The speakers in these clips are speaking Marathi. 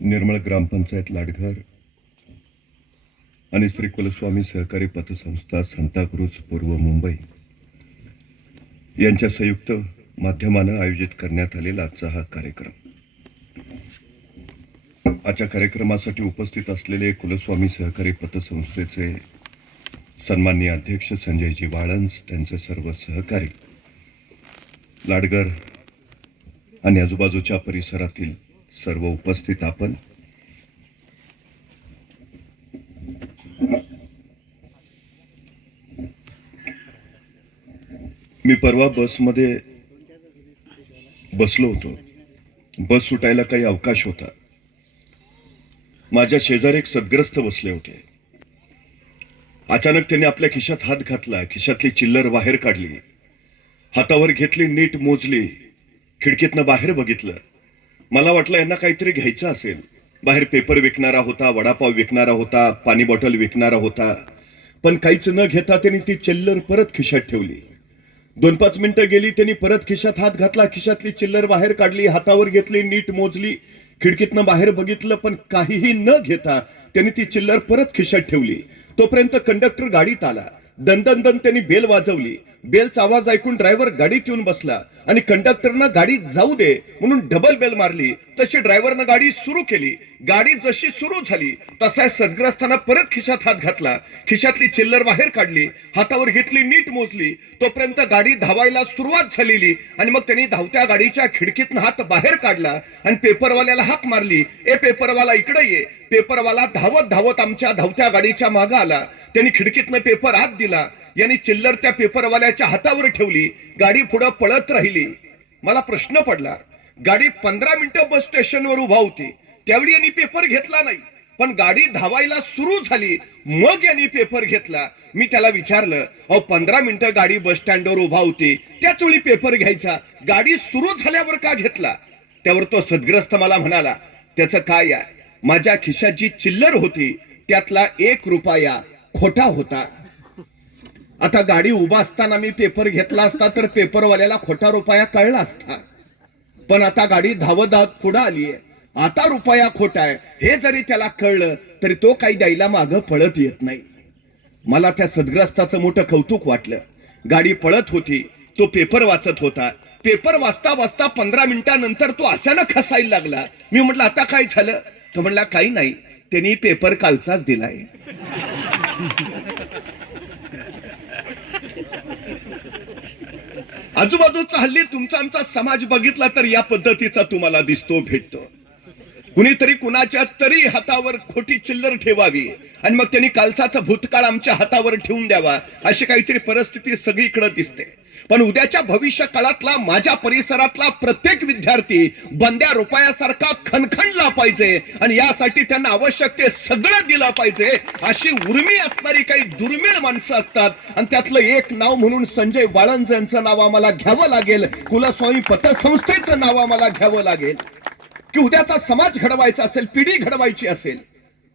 निर्मळ ग्रामपंचायत लाडघर आणि श्री कुलस्वामी सहकारी पतसंस्था संताक्रूज पूर्व मुंबई यांच्या संयुक्त माध्यमानं आयोजित करण्यात आलेला आजचा हा कार्यक्रम. आजच्या कार्यक्रमासाठी उपस्थित असलेले कुलस्वामी सहकारी पतसंस्थेचे सन्माननीय अध्यक्ष संजयजी वाळंज त्यांचे सर्व सहकारी लाडगर आणि आजूबाजूच्या परिसरातील सर्व उपस्थित आपण मी परवा बसमध्ये बसलो होतो. बस सुटायला काही अवकाश होता. माझ्या शेजारी एक सद्ग्रस्त बसले होते. अचानक त्यांनी आपल्या खिशात हात घातला. खिशातली चिल्लर बाहेर काढली. हातावर घेतली नीट मोजली खिडकीतनं बाहेर बघितलं. मला वाटलं यांना काहीतरी घ्यायचं असेल. बाहेर पेपर विकणारा होता वडापाव विकणारा होता पाणी बॉटल विकणारा होता. पण काहीच न घेता त्यांनी ती चिल्लर परत खिशात ठेवली. दोन पाच मिनिटं गेली त्यांनी परत खिशात हात घातला खिशातली चिल्लर बाहेर काढली हातावर घेतली नीट मोजली खिडकीतनं बाहेर बघितलं पण काहीही न घेता त्यांनी ती चिल्लर परत खिशात ठेवली. तोपर्यंत कंडक्टर गाडीत आला. दन दन त्यांनी बेल वाजवली. बेलचा आवाज ऐकून ड्रायव्हर गाडीत येऊन बसला आणि कंडक्टरनं गाडी जाऊ दे म्हणून डबल बेल मारली. तशी ड्रायव्हरनं गाडी सुरू केली. गाडी जशी सुरू झाली तसा सदग्रस्ताना परत खिशात हात घातला. खिशातली चिल्लर बाहेर काढली. हातावर घेतली नीट मोजली. तोपर्यंत गाडी धावायला सुरुवात झालेली आणि मग त्यांनी धावत्या गाडीच्या खिडकीतनं हात बाहेर काढला आणि पेपरवाल्याला हाक मारली. ए पेपरवाला इकडे ये. पेपरवाला धावत धावत आमच्या धावत्या गाडीच्या मागं आला. त्यांनी खिडकीतनं पेपर आत दिला. यांनी चिल्लर त्या पेपरवाल्याच्या हातावर ठेवली. गाडी पुढं पळत राहिली. मला प्रश्न पडला. गाडी पंधरा मिनिटं बस स्टेशनवर उभा होती. त्यावेळी यांनी पेपर घेतला नाही. पण गाडी धावायला सुरू झाली. मग यांनी पेपर घेतला. मी त्याला विचारलं अहो पंधरा मिनिटं गाडी बस स्टँडवर उभा होती. त्याच वेळी पेपर घ्यायचा. गाडी सुरू झाल्यावर का घेतला? त्यावर तो सदग्रस्त मला म्हणाला त्याचं काय आहे? माझ्या खिशात जी चिल्लर होती त्यातला एक रुपया खोटा होता. आता गाडी उभा असताना मी पेपर घेतला असता तर पेपरवाल्याला खोटा रुपया कळला असता. पण आता गाडी धावत धावत पुढे आलीये. आता रुपया खोटा आहे. हे जरी त्याला कळलं तरी तो काही द्यायला मागं पळत येत नाही. मला त्या सदग्रस्ताचं मोठं कौतुक वाटलं. गाडी पळत होती. तो पेपर वाचत होता. पेपर वाचता वाचता पंधरा मिनिटानंतर तो अचानक हसायला लागला. मी म्हटलं आता काय झालं? तो म्हणला काही नाही. त्यांनी पेपर कालचाच दिलाय. आजूबाजूचा हल्ली तुमचा आमचा समाज बघितला तर या पद्धतीचा तुम्हाला दिसतो भेटतो. कुणीतरी कुणाच्या तरी हातावर खोटी चिल्लर ठेवावी आणि मग त्यांनी कालचाचा भूतकाळ आमच्या हातावर ठेवून द्यावा अशी काहीतरी परिस्थिती सगळीकडे दिसते. पण उद्याच्या भविष्य काळातला माझ्या परिसरातला प्रत्येक विद्यार्थी बंद्या रुपयासारखा खणखणला पाहिजे आणि यासाठी त्यांना आवश्यक ते सगळं दिलं पाहिजे अशी उर्मी असणारी काही दुर्मिळ माणसं असतात. आणि त्यातलं एक नाव म्हणून संजय वाळंज यांचं नाव आम्हाला घ्यावं लागेल. कुलस्वामी पतसंस्थेचं नाव आम्हाला घ्यावं लागेल. की उद्याचा समाज घडवायचा असेल पिढी घडवायची असेल.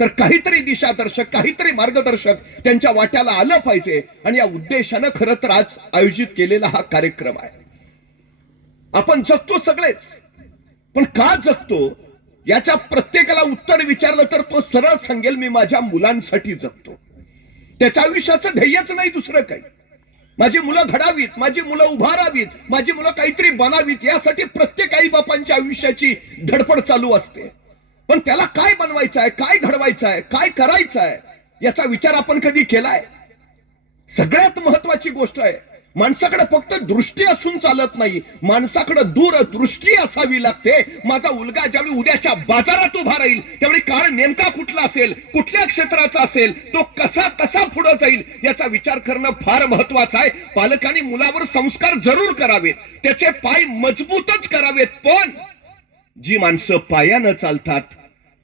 तर काहीतरी दिशादर्शक काहीतरी मार्गदर्शक त्यांच्या वाट्याला आलं पाहिजे. आणि या उद्देशानं खरं तर आज आयोजित केलेला हा कार्यक्रम आहे. आपण जगतो सगळेच. पण का जगतो? याच्या प्रत्येकाला उत्तर विचारलं तर तो सरळ सांगेल मी माझ्या मुलांसाठी जगतो. त्याच्या आयुष्याचं ध्येयच नाही दुसरं काही. माझी मुलं घडावीत माझी मुलं उभारावीत माझी मुलं काहीतरी बनावीत यासाठी प्रत्येक आई बापांच्या आयुष्याची धडपड चालू असते. पण त्याला काय बनवायचं आहे? काय घडवायचं आहे? काय करायचं आहे? याचा विचार आपण कधी केलाय? सगळ्यात महत्वाची गोष्ट आहे. माणसाकडे फक्त दृष्टी असून चालत नाही. माणसाकडे दूरदृष्टी असावी लागते. माझा उलगा ज्यावेळी उद्याच्या बाजारात उभा राहील त्यावेळी काळ नेमका कुठला असेल? कुठल्या क्षेत्राचा असेल? तो कसा कसा पुढे जाईल? याचा विचार करणं फार महत्वाचं आहे. पालकांनी मुलावर संस्कार जरूर करावेत. त्याचे पाय मजबूतच करावेत. पण जी माणसं पायानं चालतात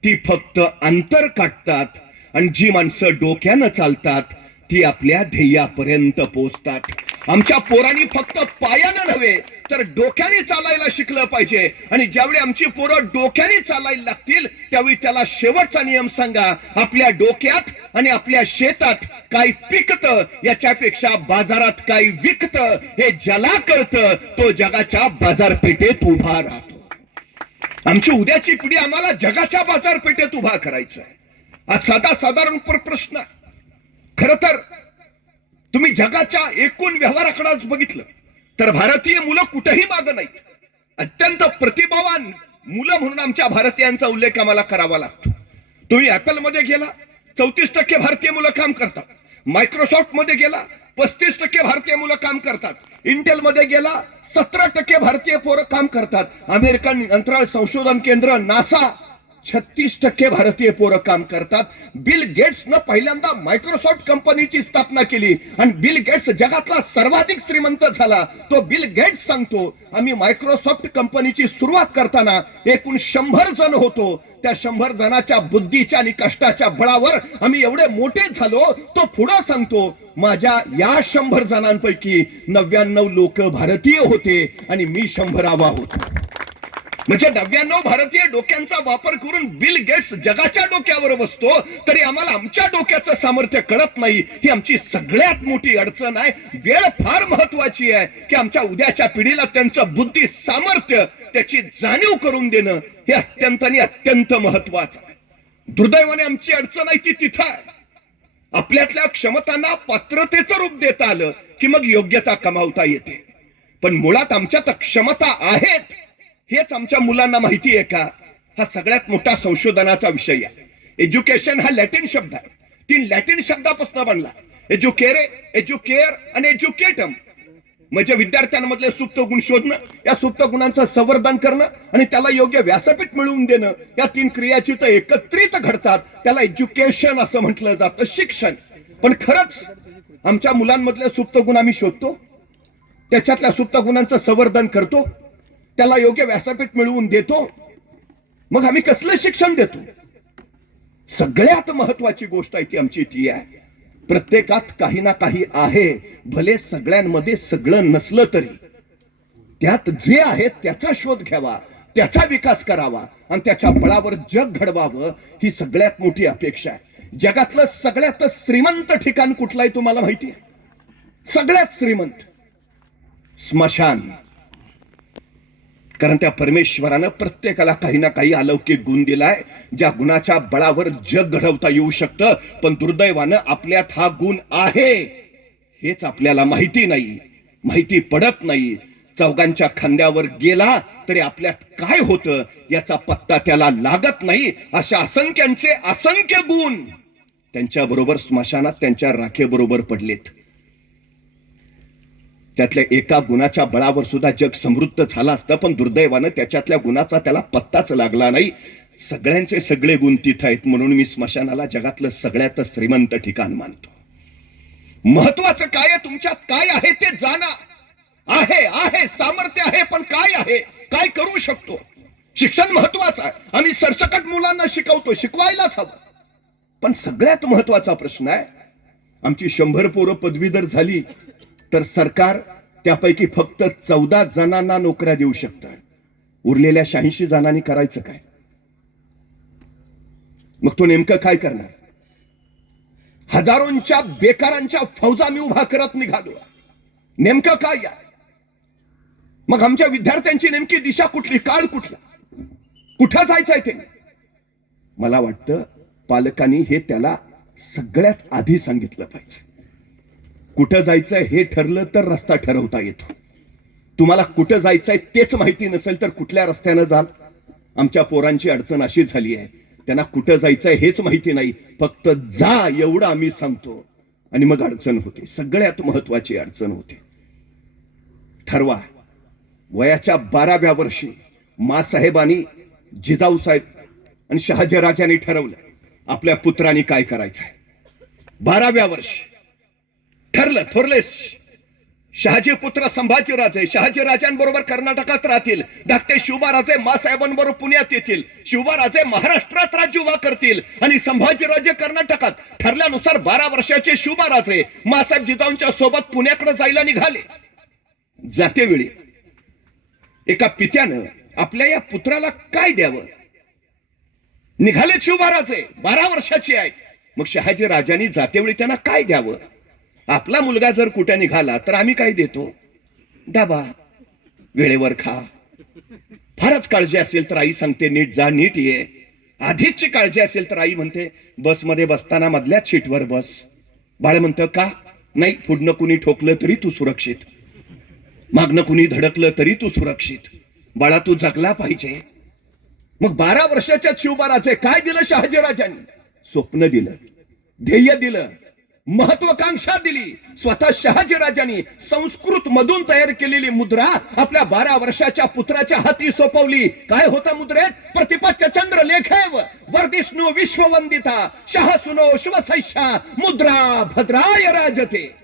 ती फक्त अंतर काटतात आणि जी माणसं डोक्यानं चालतात ती आपल्या ध्येयापर्यंत पोहोचतात आमच्या पोरांनी फक्त पायानं नव्हे तर डोक्याने चालायला शिकलं पाहिजे. आणि ज्यावेळी आमची पोरं डोक्याने चालायला लागतील त्यावेळी त्याला शेवटचा नियम सांगा. आपल्या डोक्यात आणि आपल्या शेतात काय पिकतं याच्यापेक्षा बाजारात काय विकतं हे ज्याला कळतं तो जगाच्या बाजारपेठेत उभा राहतो. आमची उद्याची पिढी आम्हाला जगाच्या बाजारपेठेत उभा करायचं आहे. हा साधा साधारण प्रश्न खर तर तुम्ही जगाच्या एकूण व्यवहाराकडेच बघितलं तर भारतीय मुलं कुठेही मागं नाहीत. अत्यंत प्रतिभावान मुलं म्हणून आमच्या भारतीयांचा उल्लेख आम्हाला करावा लागतो. तुम्ही ऍपलमध्ये गेला चौतीस टक्के भारतीय मुलं काम करतात. मायक्रोसॉफ्टमध्ये गेला पस्तीस टक्के भारतीय मुलं काम करतात. इंटेल मध्ये गेला सतरा टक्के भारतीय पोरं काम करतात. अमेरिकन अंतराळ संशोधन केंद्र नासा छत्तीस टक्के भारतीय पोरं काम करतात. बिल गेट्सनं पहिल्यांदा मायक्रोसॉफ्ट कंपनीची स्थापना केली आणि बिल गेट्स जगातला सर्वाधिक श्रीमंत झाला. तो बिल गेट्स सांगतो आम्ही मायक्रोसॉफ्ट कंपनीची सुरुवात करताना एकूण शंभर जण होतो. त्या शंभर जणाच्या बुद्धीच्या आणि कष्टाच्या बळावर आम्ही एवढे मोठे झालो. तो पुढं सांगतो माझ्या या शंभर जणांपैकी नव्याण्णव लोक भारतीय होते आणि मी शंभरावा होतो. म्हणजे नव्याण्णव भारतीय डोक्यांचा वापर करून बिल गेट्स जगाच्या डोक्यावर बसतो तरी आम्हाला आमच्या डोक्याचं सामर्थ्य कळत नाही. ही आमची सगळ्यात मोठी अडचण आहे. वेळ फार महत्वाची आहे की आमच्या उद्याच्या पिढीला त्यांचं बुद्धी सामर्थ्य त्याची जाणीव करून देणं हे अत्यंत आणि अत्यंत महत्वाचं आहे. दुर्दैवाने आमची अडचण आहे ती तिथं आहे. आपल्यातल्या क्षमतांना पात्रतेचं रूप देता आलं की मग योग्यता कमावता येते. पण मुळात आमच्यात क्षमता आहेत. हेच आमच्या मुलांना माहिती आहे का? हा सगळ्यात मोठा संशोधनाचा विषय आहे. एज्युकेशन हा लॅटिन शब्द आहे. तीन लॅटिन शब्दापासून बनला. एज्युकेरे एज्युकेअर आणि एज्युकेटम म्हणजे विद्यार्थ्यांमधले सुप्त गुण शोधणं या सुप्त गुणांचं संवर्धन करणं आणि त्याला योग्य व्यासपीठ मिळवून देणं या तीन क्रियाची तर एकत्रित घडतात. त्याला एज्युकेशन असं म्हटलं जातं शिक्षण. पण खरंच आमच्या मुलांमधले सुप्त गुण आम्ही शोधतो? त्याच्यातल्या सुप्त गुणांचं संवर्धन करतो? त्याला योग्य व्यासपीठ मिळवून देतो मग आम्ही कसलं शिक्षण देतो? सगळ्यात महत्वाची गोष्ट आहे ती आमची ती आहे. प्रत्येकात काही ना काही आहे भले सगळ्यांमध्ये सगळं नसलं तरी. त्यात जे आहे त्याचा शोध घ्यावा त्याचा विकास करावा आणि त्याच्या बळावर जग घडवावं ही सगळ्यात मोठी अपेक्षा आहे. जगातलं सगळ्यात श्रीमंत ठिकाण कुठलं आहे तुम्हाला माहिती आहे? सगळ्यात श्रीमंत. स्मशान. कारण त्या परमेश्वरानं प्रत्येकाला काही ना काही अलौकिक गुण दिलाय ज्या गुणाच्या बळावर जग घडवता येऊ शकतं पण दुर्दैवानं आपल्यात हा गुण आहे. हेच आपल्याला माहिती नाही माहिती पडत नाही. चौघांच्या खांद्यावर गेला तरी आपल्यात काय होतं याचा पत्ता त्याला लागत नाही. अशा असंख्यांचे असंख्य गुण त्यांच्या बरोबर स्मशानात त्यांच्या राखेबरोबर पडलेत. त्यातल्या एका गुणाच्या बळावर सुद्धा जग समृद्ध झालं असतं पण दुर्दैवानं त्याच्यातल्या गुणाचा त्याला पत्ताच लागला नाही. सगळ्यांचे सगळे गुण तिथं आहेत म्हणून मी स्मशानाला जगातलं सगळ्यात श्रीमंत ठिकाण मानतो. महत्वाचं काय तुमच्यात काय आहे ते जाणा. आहे आहे सामर्थ्य आहे पण काय आहे? काय करू शकतो? शिक्षण महत्वाचं आहे. आम्ही सरसकट मुलांना शिकवतो शिकवायलाच हवं. पण सगळ्यात महत्त्वाचा प्रश्न आहे आमची शंभर पोरं पदवीधर झाली तर सरकार त्यापैकी फक्त चौदा जणांना नोकऱ्या देऊ शकतं. उरलेल्या शहाऐंशी जणांनी करायचं काय? मग तो नेमकं काय करणार? हजारोंच्या बेकारांच्या फौजा मी उभा करत निघालो. नेमकं काय या मग आमच्या विद्यार्थ्यांची नेमकी दिशा कुठली काळ कुठला? कुठं जायचंय ते? मला वाटतं पालकांनी हे त्याला सगळ्यात आधी सांगितलं पाहिजे. कुठं जायचंय हे ठरलं तर रस्ता ठरवता येतो. तुम्हाला कुठं जायचंय तेच माहिती नसेल तर कुठल्या रस्त्यानं जाल? आमच्या पोरांची अडचण अशी झाली आहे. त्यांना कुठं जायचंय हेच माहिती नाही. फक्त जा एवढं आम्ही सांगतो. आणि मग अडचण होते. सगळ्यात महत्वाची अडचण होते. ठरवा. वयाच्या बाराव्या वर्षी मासाहेबांनी जिजाऊ साहेब आणि शहाजीराजांनी ठरवलं. आपल्या पुत्रांनी काय करायचं आहे बाराव्या वर्षी ठरलं थोरलेस. शहाजी पुत्र संभाजीराजे शहाजी राजांबरोबर कर्नाटकात राहतील. धाकटे शिवबाराजे मासाहेबांबरोबर पुण्यात येतील. शिवबाराजे महाराष्ट्रात राज्य उभा करतील. आणि संभाजीराजे कर्नाटकात. ठरल्यानुसार बारा वर्षाचे शिवबाराजे मासाहेब जिजाऊंच्या सोबत पुण्याकडे जायला निघाले. जातेवेळी एका पित्यानं आपल्या या पुत्राला काय द्यावं? निघाले शिवबाराचे बारा वर्षाचे आहेत मग शहाजी राजांनी जातेवेळी त्यांना काय द्यावं? आपला मुलगा जर कुठे निघाला तर आम्ही काय देतो? डाबा वेळेवर खा. फारच काळजी असेल तर आई सांगते नीट जा नीट ये. आधीची काळजी असेल तर आई म्हणते बसमध्ये बसताना मधल्याच सीटवर बस. बाळ म्हणतं का? नाही पुढनं कुणी ठोकलं तरी तू सुरक्षित. मागणं कुणी धडकलं तरी तू सुरक्षित. बाळा तू जगला पाहिजे. मग बारा वर्षाच्या शिवबाराचे काय दिलं शहाजीराजांनी? स्वप्न दिलं. ध्येय दिलं. महत्वाकांक्षा दिली. स्वतः शहाजी राजांनी संस्कृत मधून तयार केलेली मुद्रा आपल्या बारा वर्षाच्या पुत्राच्या हाती सोपवली. काय होता मुद्रेत प्रतिपच्च चंद्र लेखेव वर्दिष्णु विश्ववंदिता शहा सुनो शिवसैषा मुद्रा भद्राय राजते.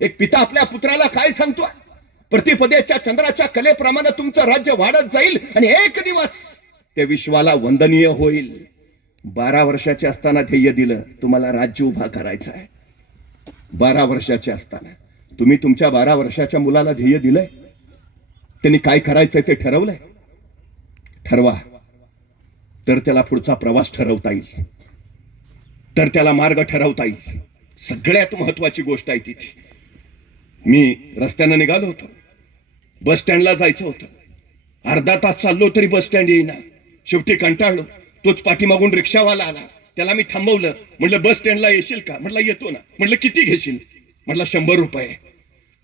एक पिता आपल्या पुत्राला काय सांगतो प्रतिपदेच्या चंद्राच्या कलेप्रमाणे तुमचं राज्य वाढत जाईल आणि एक दिवस ते विश्वाला वंदनीय होईल. बारा वर्षाचे असताना ध्येय दिलं. तुम्हाला राज्य उभा करायचं आहे. बारा वर्षाचे असताना. तुम्ही तुमच्या बारा वर्षाच्या मुलाला ध्येय दिलंय? त्यांनी काय करायचंय ते ठरवलंय? ठरवा. तर त्याला पुढचा प्रवास ठरवता येईल. तर त्याला मार्ग ठरवता येईल. सगळ्यात महत्वाची गोष्ट आहे तिथे. मी रस्त्यानं निघालो होतो. बस स्टँडला जायचं होतं. अर्धा तास चाललो तरी बस स्टँड येईना. शेवटी कंटाळलो. तोच पाठीमागून रिक्षावाला आला. त्याला मी थांबवलं. म्हटलं बस स्टँडला येशील का? म्हटलं येतो ना. म्हटलं किती घेशील? म्हटलं शंभर रुपये.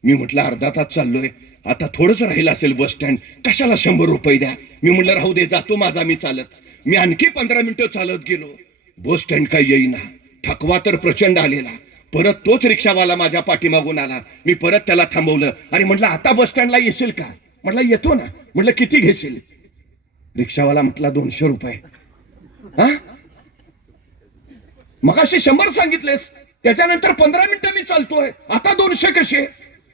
मी म्हटलं अर्धा तास चाललोय. आता थोडंच राहिलं असेल बस स्टँड कशाला शंभर रुपये द्या? मी म्हटलं राहू दे जातो माझा मी चालत. मी आणखी पंधरा मिनिटं चालत गेलो. बस स्टँड काय येईना. थकवा तर प्रचंड आलेला. परत तोच रिक्षावाला माझ्या पाठीमागून आला. मी परत त्याला थांबवलं. आणि म्हटलं आता बस स्टँडला येशील का? म्हटलं येतो ना. म्हटलं किती घेशील? रिक्षावाला म्हटला दोनशे रुपये. हा मगाशी शंभर सांगितलेस. त्याच्यानंतर पंधरा मिनिटं मी चालतोय. आता दोनशे कसे?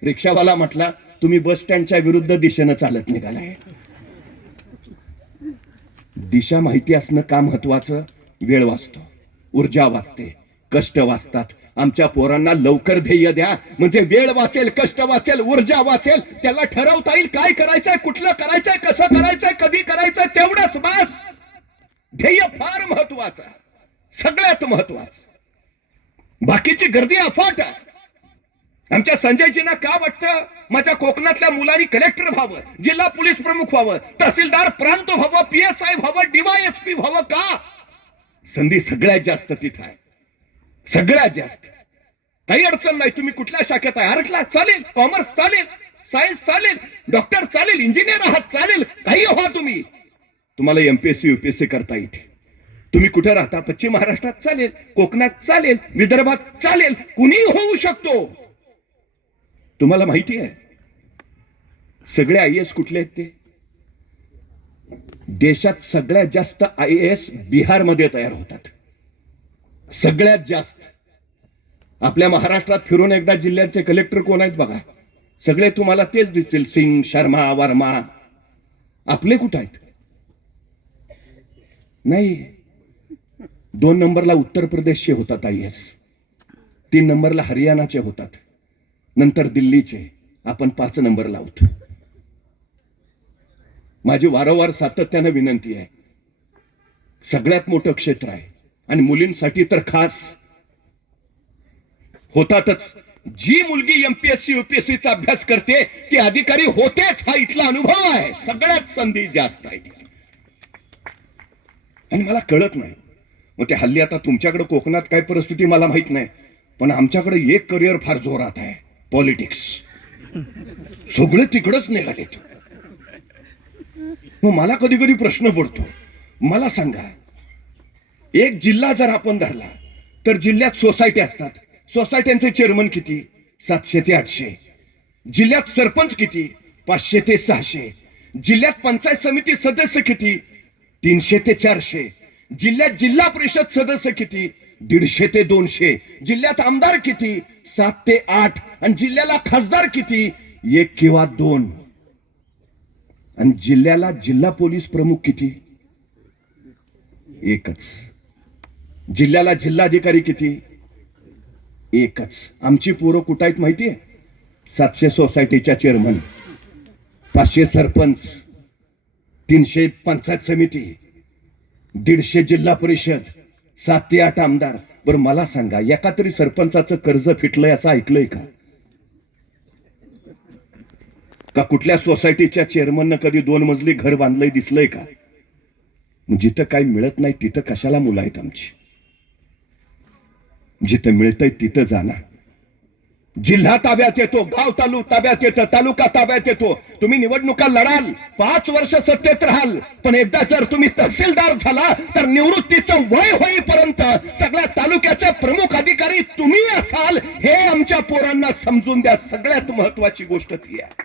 रिक्षावाला म्हटला तुम्ही बस स्टँडच्या विरुद्ध दिशेनं चालत निघालाय दिशा माहिती असणं का महत्वाचं? वेळ वाचतो. ऊर्जा वाचते. कष्ट वाचतात. आमच्या पोरांना लवकर ध्येय द्या. म्हणजे वेळ वाचेल कष्ट वाचेल ऊर्जा वाचेल. त्याला ठरवता येईल काय करायचंय कुठलं करायचंय कसं करायचंय कधी करायचंय तेवढंच बस. ध्येय फार महत्वाचं. आहे. सगळ्यात महत्वाचं. बाकीची गर्दी अफाट आहे. आमच्या संजयजींना का वाटतं? माझ्या कोकणातल्या मुलांनी कलेक्टर व्हावं जिल्हा पोलीस प्रमुख व्हावं तहसीलदार प्रांत व्हावं पीएसआय व्हावं डीवायएसपी व्हावं का? संधी सगळ्यात जास्त तिथं आहे. सगळ्यात जास्त. काही अडचण नाही तुम्ही कुठल्या शाखेत आहे? आर्टला चालेल कॉमर्स चालेल सायन्स चालेल डॉक्टर चालेल इंजिनियर आहात चालेल काही व्हा तुम्ही. तुम्हाला एमपीएससी युपीएससी करता येते. तुम्ही कुठे राहता? पश्चिम महाराष्ट्रात चालेल कोकणात चालेल विदर्भात चालेल कुणी होऊ शकतो. तुम्हाला माहिती आहे सगळे आय एस कुठले आहेत ते? देशात सगळ्यात जास्त आय एस बिहारमध्ये तयार होतात. सगळ्यात जास्त. आपल्या महाराष्ट्रात फिरून एकदा जिल्ह्याचे कलेक्टर कोण आहेत बघा. सगळे तुम्हाला तेच दिसतील सिंग शर्मा वर्मा. आपले कुठं आहेत? नाही. दोन नंबरला उत्तर प्रदेशचे होतात आय एस. तीन नंबरला हरियाणाचे होतात. नंतर दिल्लीचे. आपण पाच नंबर लावतो माझी वारंवार सातत्यानं विनंती आहे. सगळ्यात मोठं क्षेत्र आहे. आणि मुलींसाठी तर खास. होतातच. जी मुलगी एमपीएससी युपीएससीचा अभ्यास करते ती अधिकारी होतेच हा इथला अनुभव आहे. सगळ्यात संधी जास्त आहे आणि मला कळत नाही. मग ते हल्ली आता तुमच्याकडे कोकणात काय परिस्थिती मला माहीत नाही. पण आमच्याकडे एक करिअर फार जोरात आहे पॉलिटिक्स सगळे तिकडंच निघालेत. मग मला कधी कधी प्रश्न पडतो. मला सांगा एक जिल्हा जर आपण धरला तर जिल्ह्यात सोसायटी असतात. सोसायट्यांचे चेअरमन किती? सातशे ते आठशे. जिल्ह्यात सरपंच किती? पाचशे ते सहाशे. जिल्ह्यात पंचायत समिती सदस्य किती? तीनशे ते चारशे. जिल्ह्यात जिल्हा परिषद सदस्य किती? दीडशे ते दोनशे. जिल्ह्यात आमदार किती? सात ते आठ. आणि जिल्ह्याला खासदार किती? एक किंवा दोन. आणि जिल्ह्याला जिल्हा पोलीस प्रमुख किती? एकच. जिल्ह्याला जिल्हाधिकारी किती? एकच. आमची पोरं कुठं आहेत माहितीये? सातशे सोसायटीच्या चेअरमन पाचशे सरपंच तीनशे पंचायत समिती दीडशे जिल्हा परिषद सात ते आठ आमदार. बरं मला सांगा एका तरी सरपंचाचं कर्ज फिटलंय असं ऐकलंय का? का कुठल्या सोसायटीच्या चेअरमननं कधी दोन मजली घर बांधलंय दिसलंय का? मग जिथं काही मिळत नाही तिथं कशाला मुलं आहेत आमची? जिथं मिळतंय तिथं जाणार जिल्हा ताब्यात येतो गाव तालु ताब्यात येतं तालुका ताब्यात येतो. तुम्ही निवडणुका लढाल पाच वर्ष सत्तेत राहाल पण एकदा जर तुम्ही तहसीलदार झाला तर निवृत्तीचं वय होईपर्यंत सगळ्या तालुक्याचे प्रमुख अधिकारी तुम्ही असाल हे आमच्या पोरांना समजून द्या. सगळ्यात महत्वाची गोष्ट ती आहे.